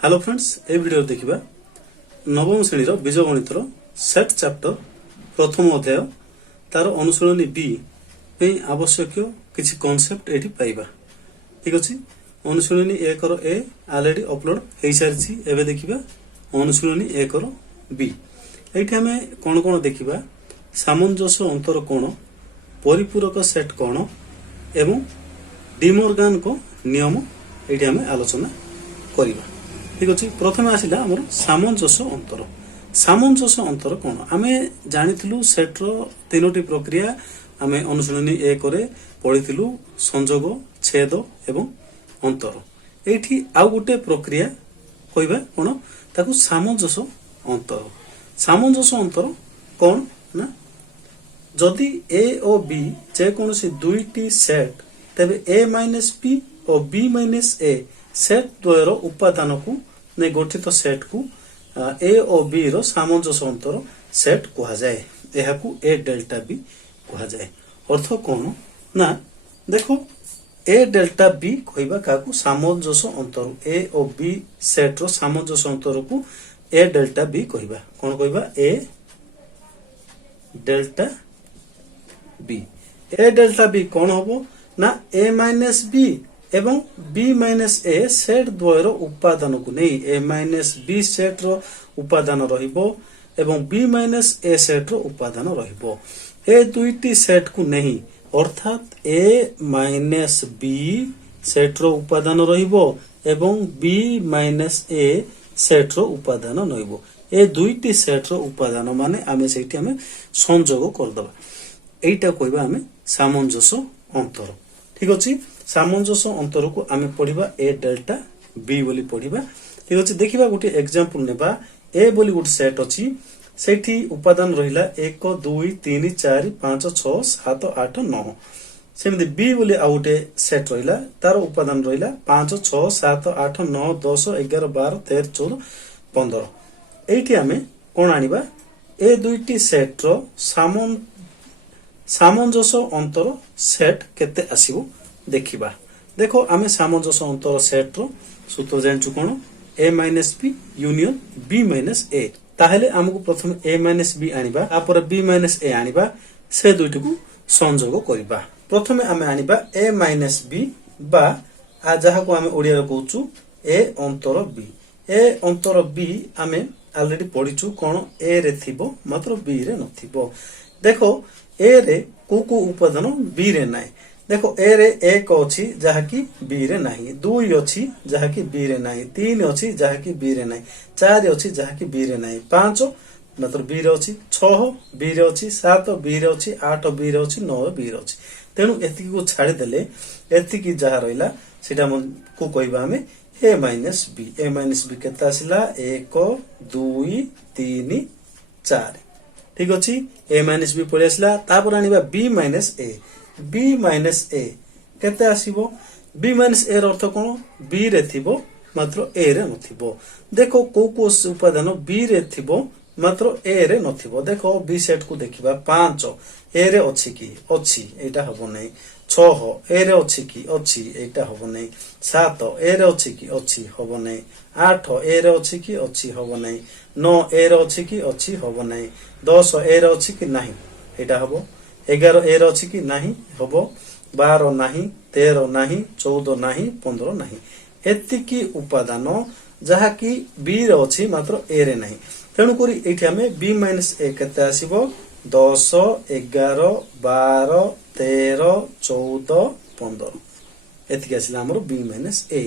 Hello friends ए video देखिबा नवम श्रेणी बीजगणितर सेट चैप्टर प्रथम अध्याय तार अनुशीलनी बी पे आवश्यक किसी कॉन्सेप्ट एठी पाइबा। ठीक अछि अनुशीलनी 1 रो ए ऑलरेडी अपलोड हे सारछि। एबे देखिबा अनुशीलनी 1 रो बी। एठी हमें कोन कोन देखिबा सामंजस्य अंतर कोन, परिपूरक सेट कोन एवं डिमोर्गान को नियम एठी हमें आलोचना करिबा। ठीक अच्छे प्रथम आसला आमर सामंजस्य अंतर। सामंजस्य अंतर कौन आम जानी सेट्र तीनोटी प्रक्रिया आम अनुशीलनी 1 रे पढ़ी संजोग छेद एवं अंतर। एठी आउ गोटे प्रक्रिया कहबा कौन ताकू सामंजस्य अंतर। सामंजस्य अंतर कौन ना जदि ए और बी जेकोसी दुईटी सेट तेबे ए माइनस बी और बी माइनस ए सेट द्वयर उपादान को ने गठित सेट को ए और बी रो सामंजस्य अंतर सेट कहा जाए। यह को ए डेल्टा बी कहा जाए। अर्थ कौन ना देखो ए डेल्टा बी कहबा काकू सामंजस्य अंतर ए और बी सेट रो सामंजस्य अंतर को ए डेल्टा बी कहबा। कौन कहबा ए डेल्टा बी। ए डेल्टा बी कौन होबो ना ए माइनस बी एवं बी माइनस ए सेट द्वयर उपादान को नहीं ए माइनस बी सेट रो उपादान रहिबो एवं बी माइनस ए सेट रो उपादान रहिबो। ए दुईटी सेट को नहीं अर्थात ए माइनस बी सेट रो उपादान रहिबो एवं बी माइनस ए सेट रो उपादान रहिबो। ए दुईटी सेट रो उपादान माने आमे सेठी आमे संयोग कर दबा। एटा कहबा आमे सामंजस्य अंतर। ठीक अछि सामंजस्य अंतर को आमे पढ़िबा ए डेल्टा बी बोली पढ़िबा। ठीक अछि देखिबा गोटे एग्जांपल नेबा ए बोली गोटे सेट अछि सेठी उपादान रहिला 1 2 3 4 5 6 7 8 9। सेमि बी बोली आ गोटे सेट रहिला तार उपादान रहिला 5 6 7 8 9 10 11 12 13 14 15। एठी आमे कोन आनिबा ए दुईटी सेट रो सामंजस्य अंतर सेट केते आसीबो देखिबा। देखो आमे सामंजस्य अंतर सेट रो सूत्र जानचु कोन A minus B union B minus A. ताहेले हमकु प्रथम ए माइनस बी आनिबा तापर बी माइनस ए आनिबा से दुईटी को संयोग करिबा। प्रथमे आमे आनिबा ए माइनस बी बा आ जहा को आमे ओडिया रे कहउचु ए अंतर बी। ए अंतर बी आमे ऑलरेडी पढिचु कोन ए रे थिबो मात्र बी रे नथिबो। देखो ए रे को उपादान बी रे नाही। देखो ए रे 1 अछि जहा कि बी रे नाही, 2 अछि जहा कि बी रे नाही, 3 अछि जहा कि बी रे नाही, 4 अछि जहा कि बी रे नाही, 5 मात्र बी रे अछि, 6 बी रे अछि, 7 बी रे अछि, 8 बी रे अछि, 9 बी रे अछि। तेनु एति को छाडी देले एति की जहा रहिला सेटा मन को कहबा हमें ए माइनस बी। ए माइनस बी केता आसिला 1 2 3 4। ठीक अछि ए माइनस बी पळे आसिला तापर आनिबा बी माइनस ए। बी माइनस ए केते आसीबो बी माइनस ए अर्थ कोन बी रे थिबो मात्र ए रे नथिबो। देखो को उपादान बी रे थिबो मात्र ए रे नथिबो। देखो बी सेट को देखिबा 5 ए रे अछि कि अछि एटा हबो नै, 6 ए रे अछि कि अछि एटा हबो नै, 7 ए रे अछि कि अछि हबो नै, 8 ए रे अछि कि अछि हबो नै, 9 ए रे अछि कि अछि हबो नै, 10 ए रे अछि कि नाही एटा हबो, 11 ए रे अछि कि नाही हबो, 12 नाही, 13 नाही, 14 नाही, 15 नाही। एतिकी उपादान जहा कि बी रे अछि मात्र ए रे नाही। तेनु करी एठी हमें बी माइनस ए केते आसीबो 10 11 12 13 14 15 एतिकी आसिला हमर बी माइनस ए।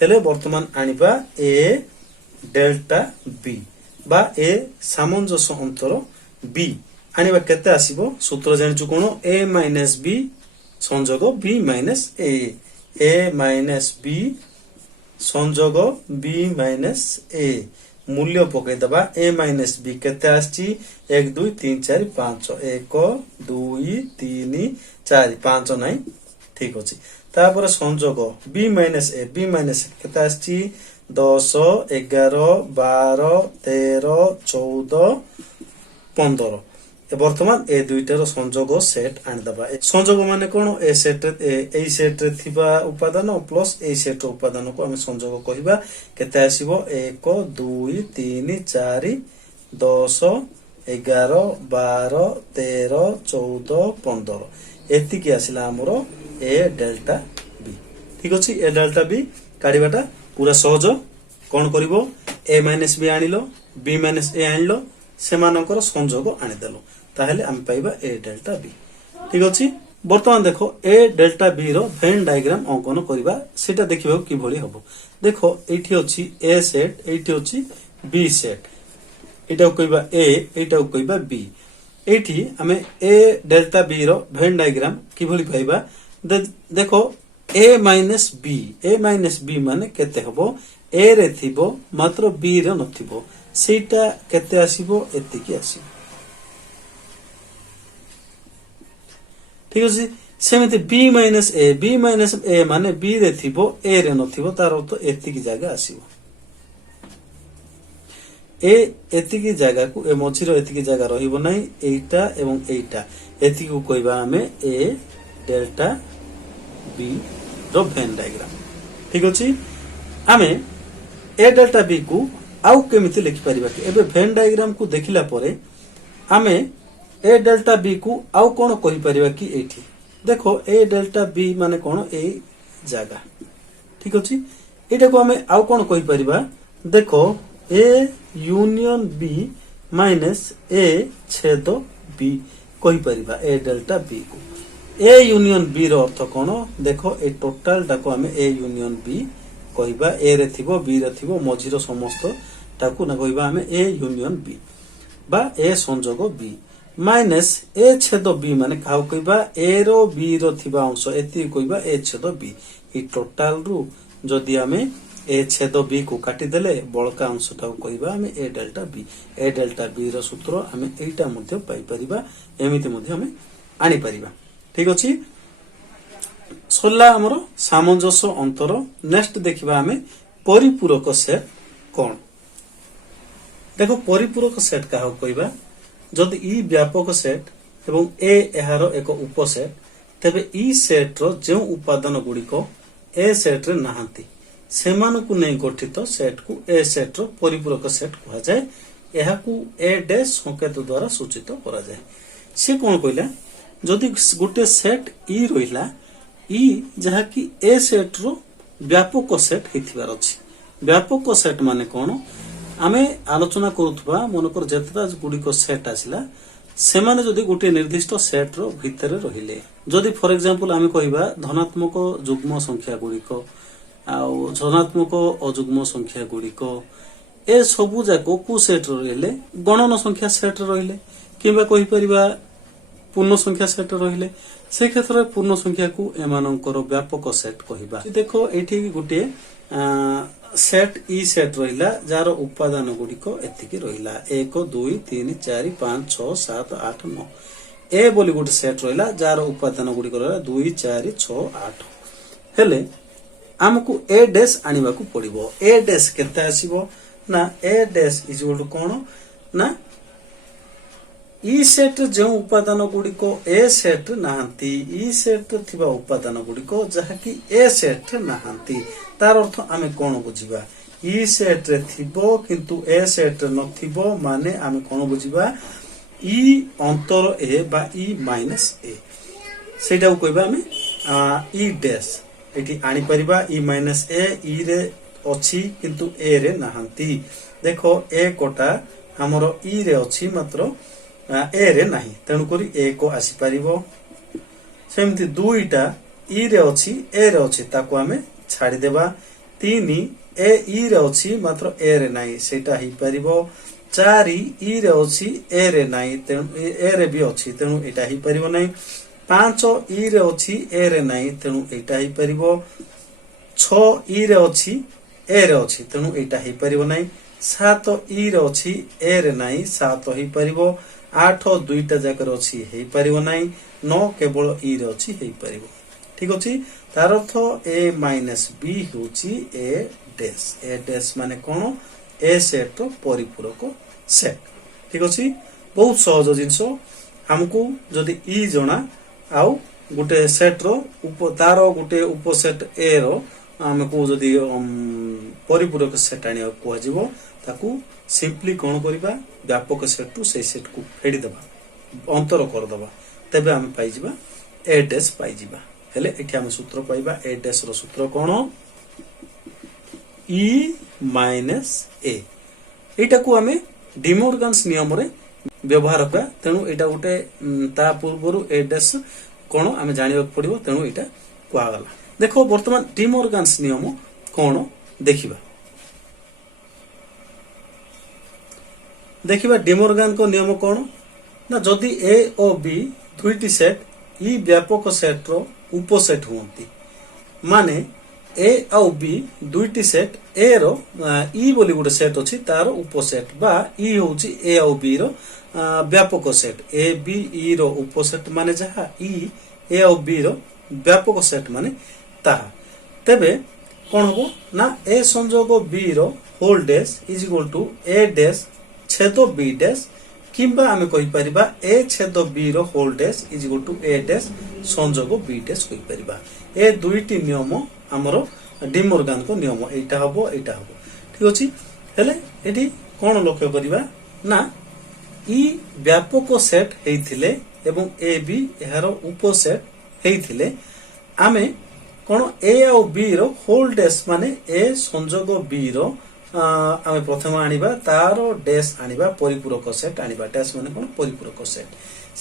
हेले वर्तमान आनिबा ए डेल्टा बी बा ए सामंजस्य अंतर बी आनिबा केते आसीबो सूत्र जानचु कोन ए माइनस बी संयोग बी माइनस ए। ए माइनस बी संयोग बी माइनस ए मूल्य पके दबा ए माइनस बी केते आछि 1 2 3 4 5 1 2 3 4 5 नाही। ठीक अछि तापर संयोग बी माइनस ए। बी माइनस केते आछि 10 11 12 13 14 15। वर्तमान ए दुईटार संजोग सेट आनिदबा संजोग माने कोन ए सेट ए सेट रे थिबा उपादान प्लस ए सेट रो उपादान को हम संजोग कहिबा केते आसीबो 1 2 3 4 10 11 12 13 14 15 एतिकी आसिला हमरो ए डेल्टा बी ठीक अछि ए डेल्टा बी काढिबाटा पूरा सहज कोन करिवो ए माइनस बी आनिलो बी माइनस ए आनिलो सेमानकर संजोग आनिदेलो ताहले हम पाइबा ए डेल्टा बी ठीक अछि वर्तमान देखो ए डेल्टा बी रो वेन डायग्राम अंकन करिबा सेटा देखिबा कि भली हबो देखो एठी अछि ए सेट एठी अछि बी सेट एटा कहिबा ए एटा कहिबा बी एठी हमें ए डेल्टा बी रो वेन डायग्राम कि भली पाइबा देखो ए माइनस बी माने केते हबो ए रे थिबो मात्र बी रे नथिबो सेटा केते आसीबो एतिकी आसीबो ठीक अछि सेमिति बी माइनस ए माने बी रे थिबो ए रे नथिबो तार अर्थ एतिकी जगह आसीबो ए एतिकी जगह को ए मझिरो एतिकी जगह रहिबो नै एटा एवं एटा एतिकी को कहबा हमें ए डेल्टा बी रो वेन डायग्राम ठीक अछि हमें ए डेल्टा बी को आउ केमिति लिखि परिबा कि एबे वेन डायग्राम को देखिला परे हमें ए डेल्टा बी को आउ कोन कहि परिबा कि एठी देखो ए डेल्टा बी माने कोन ए जगह ठीक अछि एटा को हमें आउ कोन कहि परिबा देखो ए यूनियन बी माइनस ए छेद बी कहि परिबा ए डेल्टा बी को ए यूनियन बी रो अर्थ कोन देखो ए टोटल टाको हमें ए यूनियन बी कहिबा ए रे थिबो बी रे थिबो मझिरो समस्त टाको ना कहिबा हमें ए यूनियन बी बा ए संजोग बी माइनस ए छेद बी माने काउ कहिबा ए रो बी रो थिबा अंश एति कहिबा ए छेद बी ई टोटल रु जदि हमें ए छेद बी को काटी देले बळका अंश टा कहिबा हमें ए डेल्टा बी रो सूत्र हमें एटा मध्ये पाई परिबा एमिति मध्ये हमें आनी परिबा ठीक अछि सोल्ला हमरो सामंजस्य अंतर नेक्स्ट देखिबा हमें परिपूरक सेट कोन देखो परिपूरक सेट का कहिबा जदि ई व्यापक सेट एवं ए एहार एक उपसेट तबे ई सेट रो जे उपादान गुड़िको ए सेट रे नाहंती सेमानु को नै गठित सेट को ए सेट रो परिपूरक सेट कहा जाय एहा को ए डैश संकेत द्वारा सूचित करा जाय से कोन कहला जदि गुटे सेट ई रहिला ई जहा कि ए सेट रो व्यापक सेट हिथिबार अछि व्यापक सेट माने कोन आमे आलोचना करूथबा मनकर जेतरा गुडी सेट आसिला सेमाने जदि गोटे निर्दिष्ट सेट रो भितरे रहिले जदि फॉर एग्जांपल आमे कहिबा धनात्मक जुग्म संख्या गुडी को आ धनात्मक अजुग्म संख्या गुडी को ए सबु जाको को सेट रो रहिले गणन संख्या सेट रो रहिले किबा कहि परिबा पूर्ण संख्या सेट रहिले से क्षेत्र में पूर्ण संख्या को एमानकर व्यापक सेट कहिबा देखो एठी गोटे सेट ई सेट रहिला जार उपादान गुड़िक एतिकी रहिला 1 2 3 4 5 6 7 8 9 ए बोली गोटे सेट रहिला जार उपादान गुड़िक रहिला 2 4 6 8 हेले हमकु ए डैश आनिबा को पड़िबो ए डैश केते आसीबो ना ए डैश इज इक्वल टू कोन ना ई सेट जो उपादान गुड़िक ए सेट नाहंती ई सेट थिबा उपादान गुड़िक जहा कि ए सेट नाहंती तार अर्थ आमे कोन बुझिबा ई सेट रे थिबो किंतु ए सेट नथिबो माने आमे कोन बुझिबा ई अंतर ए बा ई माइनस ए सेटा को कहबा आमे ई डैश एठी आनी परिबा ई माइनस ए ई रे अछि किंतु ए रे नाहंती देखो ए कोटा हमरो ई रे अछि मात्र ए रे नाही तेनु करी ए को आसी परिबो सेमति दुईटा ई रे अछि ए रे अछि ताको हमें छाडी देबा 3 ए ई रे अछि मात्र ए रे नाही सेटा ही परिबो 4 ई रे अछि ए रे नाही तेनु ए रे भी अछि तेनु एटा ही परिबो नाही 5 ई रे अछि ए रे नाही तेनु एटा ही परिबो 6 ई रे अछि ए रे अछि तेनु एटा ही परिबो नाही 7 ई रे अछि ए रे नाही 7 ही परिबो 8 दुईटा जाकर अछि हेई परिबो नाही 9 केवल ई रे अछि हेई परिबो ठीक अछि तार अर्थ ए माइनस बी होछि ए डैश माने कोन ए सेट तो परिपूरक सेट ठीक अछि बहुत सहज जिंस हमको जदि ई जना आउ गोटे सेट रो तार गोटे उपसेट ए रो आमको जदि परिपूरक सेट आनिया कुआ ताकू सिंपली कौन करबा व्यापक सेट टू से सेट को फेडी देबा अंतर कर देबा तबे हम पाई जिबा ए डैश पाई जिबा हेले एठी हम सूत्र पाइबा ए डैश रो सूत्र कोन ई माइनस ए एटा को हमें डिमोर्गन्स नियम रे व्यवहार का तेणु एटा गोटे ता पूर्वरु ए डैश कोन हमें जानिबा पड़िबो तेणु एटा कुआ गला देखो वर्तमान डिमोर्गन्स नियम कोन देखिबा डिमोर्गन को नियम कौन ना जदि ए और बी दुईटी सेट ई व्यापक सेट रो उपसेट हुंती माने ए और बी दुईटी सेट ए रो ई बोली गोटे सेट अछि तार उपसेट बा ई होची ए और बी रो व्यापक सेट ए बी ई रो उपसेट माने जहा ई ए और बी रो व्यापक सेट माने ताहा तेबे कोन हो ना ए संयोग बी रो whole dash is equal to A dash छेद बी डैश किंबा आमे कहि परिबा ए छेद बी रो whole dash is equal to A dash संयोग बी डैश कहि परिबा ए दुईटी नियम हमरो डिमोर्गन को नियम एटा हबो ठीक अछि हेले एठी कोन लक्ष्य करिबा ना ई व्यापक सेट हेइथिले एवं ए बी एहारो उपसेट हेइथिले आमे कोन ए और बी रो होल डैश माने ए संयोग बी रो आमे प्रथम आनिबा तार डैश आनिबा परिपूरक सेट आनिबा डैश माने कोन परिपूरक सेट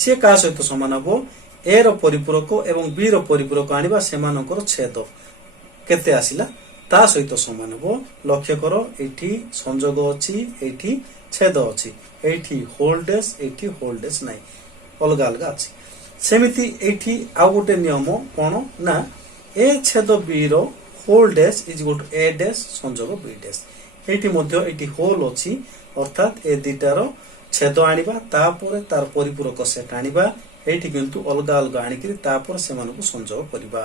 से का सहित समान हबो ए रो परिपूरक एवं बी रो परिपूरक आनिबा सेमानकर छेद केते आसिला ता सहित समान हबो लक्ष्य करो एठी संयोग अछि एठी छेद अछि एठी होल डैश नाही अलगा अलगा अछि सेमिति एठी आ गोटे नियम कोन ना ए छेद बी रो whole dash is equal to A dash संयोग बी डैश एठी मध्य एठी होल अछि अर्थात ए दिटार छेद आनिबा तापर तार परिपूरक सेट आनिबा एठी किंतु अलगा अलगा आनिकरी तापर सेमानकु संयोग करिबा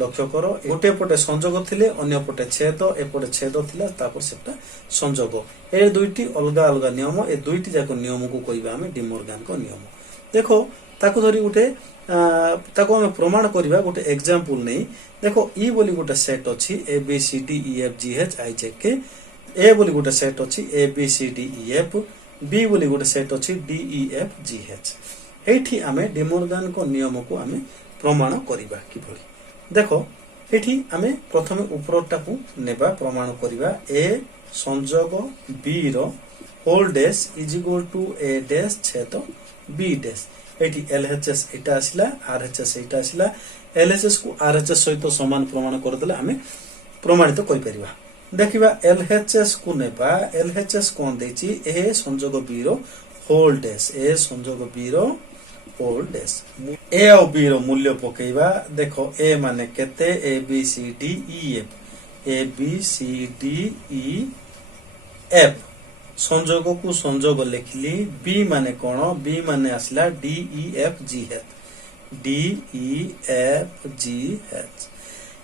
लक्ष्य करो गोटे पटे संयोग थिले अन्य पटे छेद एपटे छेद थिला तापर सेटा संयोग ए दुईटी अलगा अलगा नियम ए दुईटी जाको नियम को कहिबा हमें डिमोर्गन को नियम देखो ताको धरी गोटे ताको हम प्रमाण करिबा गोटे एग्जांपल नै देखो ई बोली गोटे सेट अछि A B C D E F G H I J K A बोली गोटे सेट अछि A B C D E F B बोली गोटे सेट अछि D E F G H एठी आमे डिमोर्गन को नियम को आमे प्रमाण करिबा किभली देखो एठी आमे प्रथमे उपरटा को नेबा प्रमाण करिबा ए संयोग बी रो whole dash is equal to A dash छेद बी डैश एठी एलएचएस एटा आसिला आरएचएस एटा आसिला एलएचएस को आरएचएस सहित समान प्रमाण कर देले आमे प्रमाणित करि परिबा देखिबा एलएचएस को नेबा एलएचएस कोन देछि ए संयोग बी रो होल डैश ए संयोग बी रो होल डैश ए और बी रो मूल्य पकेइबा देखो ए माने केते A B C D E F A B C D E F संयोग को संयोग लिखली बी माने कोन बी माने आसला D E F G H D E F G H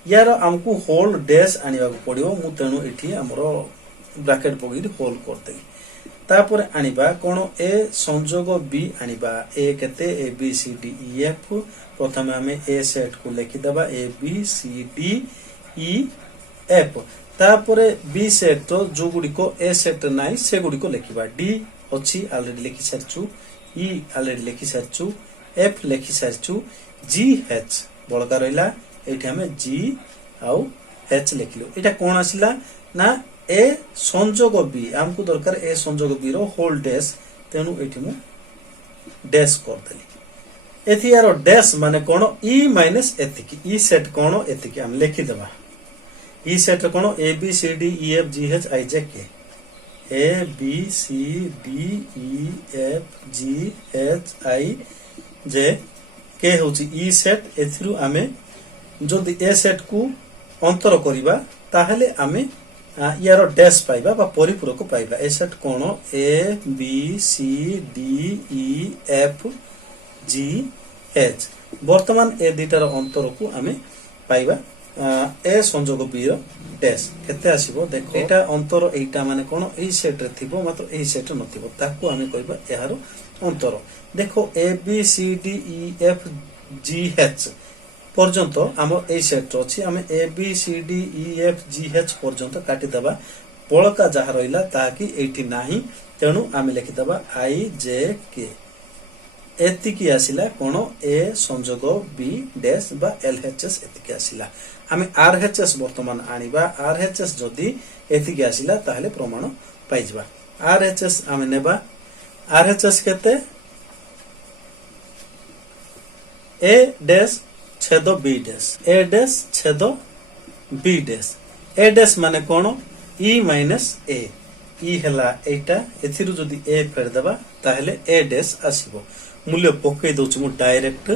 यार हमको होल डैश आनिबा पड़ियो मु तेनु एठी हमरो ब्रैकेट पगि होल करते तापर आनिबा कोन ए संयोग बी आनिबा ए केते A B C D E F प्रथमे हमें ए सेट को लिखि दबा A B C D E F तापर बी सेट तो जो गुडी को ए सेट नाइ से गुडी को लिखिबा डी अछि ऑलरेडी लिखि सरचु ई ऑलरेडी लिखि सरचु एफ लिखि सरचु जी एच बळका रहिला एठी हमें जी आउ एच लिखिलो एटा कोन आसिला ना ए संयोग बी हमको दरकार ए संयोग बी रो होल डैश तेनु एठी मु डैश कर देली एथि यार डैश माने कोन ई माइनस एथिकी ई सेट कोन एथिकी हम लिखि देबा ई सेट कोन A B C D E F G H I J K A B C D E F G H I J K होची ई सेट एथिरु आमे जदि ए सेट को अंतर करिबा ताहले आमे यार डैश पाइबा बा परिपूरक पाइबा ए सेट कोन A B C D E F G H वर्तमान ए दुटार अंतर को आमे पाइबा ए संयोग बी रो डैश केते आसीबो देखो एटा अंतर एटा माने कोन ए सेट रे थिबो मात्र ए सेट नथिबो ताको आमे कहबा एहारो अंतर देखो A B C D E F G H पर्यंत आम ए सेट अच्छी आम A B C D E F G H पर्यंत काटिदेबा बड़का जहाँ रहा ताकि एटी नाही तेणु आम लिखिदेबा आई जे के एतिकी आसिला कोन ए संजोग बी डैश बा एलएचएस एतिकी आसिला आम आरएचएस वर्तमान आनिबा आरएचएस जदि एतिकी आसिला ताहले प्रमाण पाइजबा आरएचएस आम नेबा आरएचएस केते ए डैश छेद बी डैश ए डैश छेद बी डैश ए डैश माने कोन ई माइनस ए ई हला एटा एथिरु जदि ए फेर देबा ताहले ए डैश आसीबो मूल्य पकई दउछु मु डायरेक्ट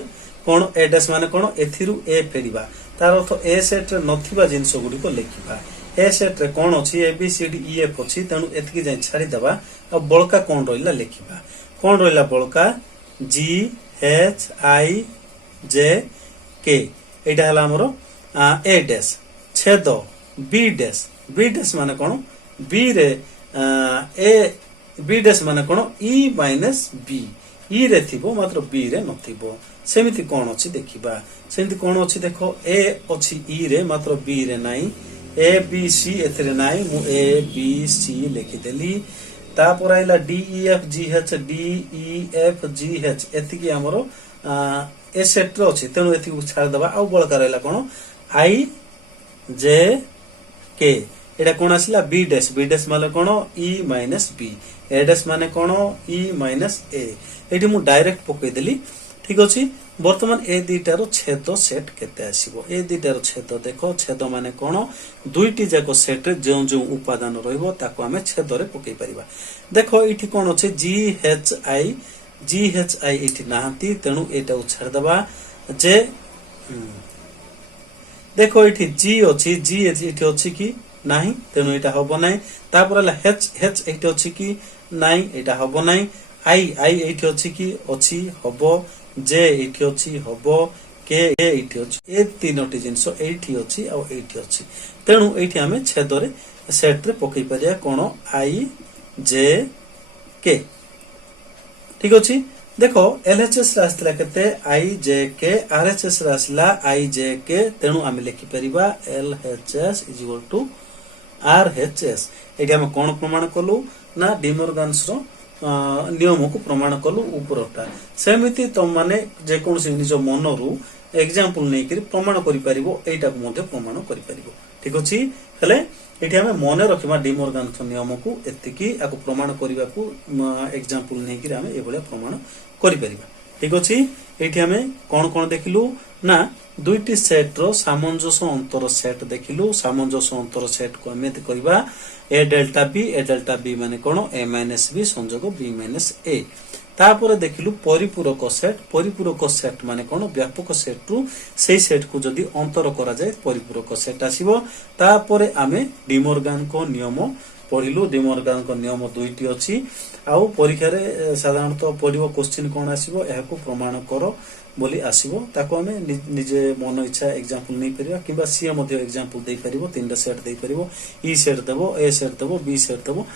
कोन ए डैश माने कोन एथिरु ए फेरिबा तार अर्थ ए सेट रे नथिबा जिंस गुडी को लेखिबा ए सेट रे कोन अछि A B C D E F अछि तेनु एतकी जाय छाडी देबा आ बळका कोन रहिला लेखिबा कोन रहिला बळका जी एच आई जे के एटा हला हमरो ए डैश छेद बी डैश माने कोन बी रे ए बी डैश माने कोन ई माइनस बी ई रे थिबो मात्र बी रे नथिबो सेमिति कोन अछि देखिबा सेमिति कोन अछि देखो ए अछि ई रे मात्र बी रे नाही ए बी सी एथरे नाही मु ए बी सी लिखि देली तापर आइला D E F G H एतिकी हमरो ए सेट रो अछि तेनु एतिकी छाड़ दबा आ बळका रहला कोन आई जे के एटा कोन आसिला बी डैश माने कोन ई माइनस बी ए डैश माने कोन ई माइनस ए एटी मु डायरेक्ट पकई देली ठीक अछि वर्तमान ए दुईटार छेद सेट केते आसीबो ए दुईटार छेद देखो छेद माने कोन दुईटी जाको सेट रे जो जो उपादान रहइबो ताको हमें छेद रे पकई परिबा देखो इठी कोन अछि जी एच आई इठी नाहंती तेनु एटा उछाड़ दबा जे देखो इठी जी अछि जी इठी अछि कि नाही तेनु एटा होबो नाही तापर हला एच एठी अछि कि नाही एटा होबो नाही आई एठी अछि कि अछि होबो जे एठी अछि होबो के एठी अछि ए तीनोटी जिंस एठी अछि आ एठी अछि तेनु एठी हमें छेद रे सेट रे पकई परिया कोन आई जे के ठीक अछि देखो एलएचएस रासला केते आई जे के आरएचएस रासला आई जे के तेनु हम लिखि परिबा एलएचएस = आरएचएस एठी हम कोन प्रमाण कलु ना डिमोर्गन्स रो नियम को प्रमाण कलु उपरटा सेमिति तुम माने जे कोन से निज मन रु एग्जांपल नै करी प्रमाण करि परिबो एटा को मध्ये प्रमाण करि परिबो ठीक अछि हेले एठी हमें मने रखिबा डिमोर्गन्स नियम को एतिकी आको प्रमाण करिबा को एग्जांपल नै करी हमें एबले प्रमाण करि परिबा ठीक अछि एठी हमें कोन देखिलु ना दुईटी सेट रो सामंजस्य अंतर सेट देखिलु सामंजस्य अंतर सेट को हमें करिबा ए डेल्टा बी माने कोन ए माइनस बी संयोग बी माइनस ए तापर देखिलु परिपूरक सेट माने कोन व्यापक सेट रु सेही सेट को जदी अंतर करा जाय परिपूरक सेट आसीबो तापर आमे डिमोर्गन को नियम पढिलु डिमोर्गन को नियम दुईटी अछि आउ परीक्षा रे साधारणतः पढिबो क्वेश्चन कोन आसीबो एहा को प्रमाण करो बोली आसीबो ताको हमें निजे मन इच्छा एग्जांपल नै परिबा किबा सी मध्ये एग्जांपल दे परिबो तीनटा सेट दे परिबो ई सेट देबो ए सेट देबो बी सेट देबो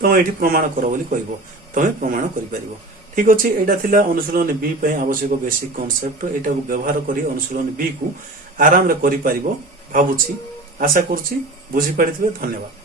तो एठी प्रमाण करो बोली कहबो तमे प्रमाण करि परिबो ठीक अछि एटा थिला अनुशीलन बी पय आवश्यक बेसिक कांसेप्ट एटा को व्यवहार करी अनुशीलन बी को आराम रे करि परिबो भाबुछि आशा करछि बुझि पड़िथिबे धन्यवाद।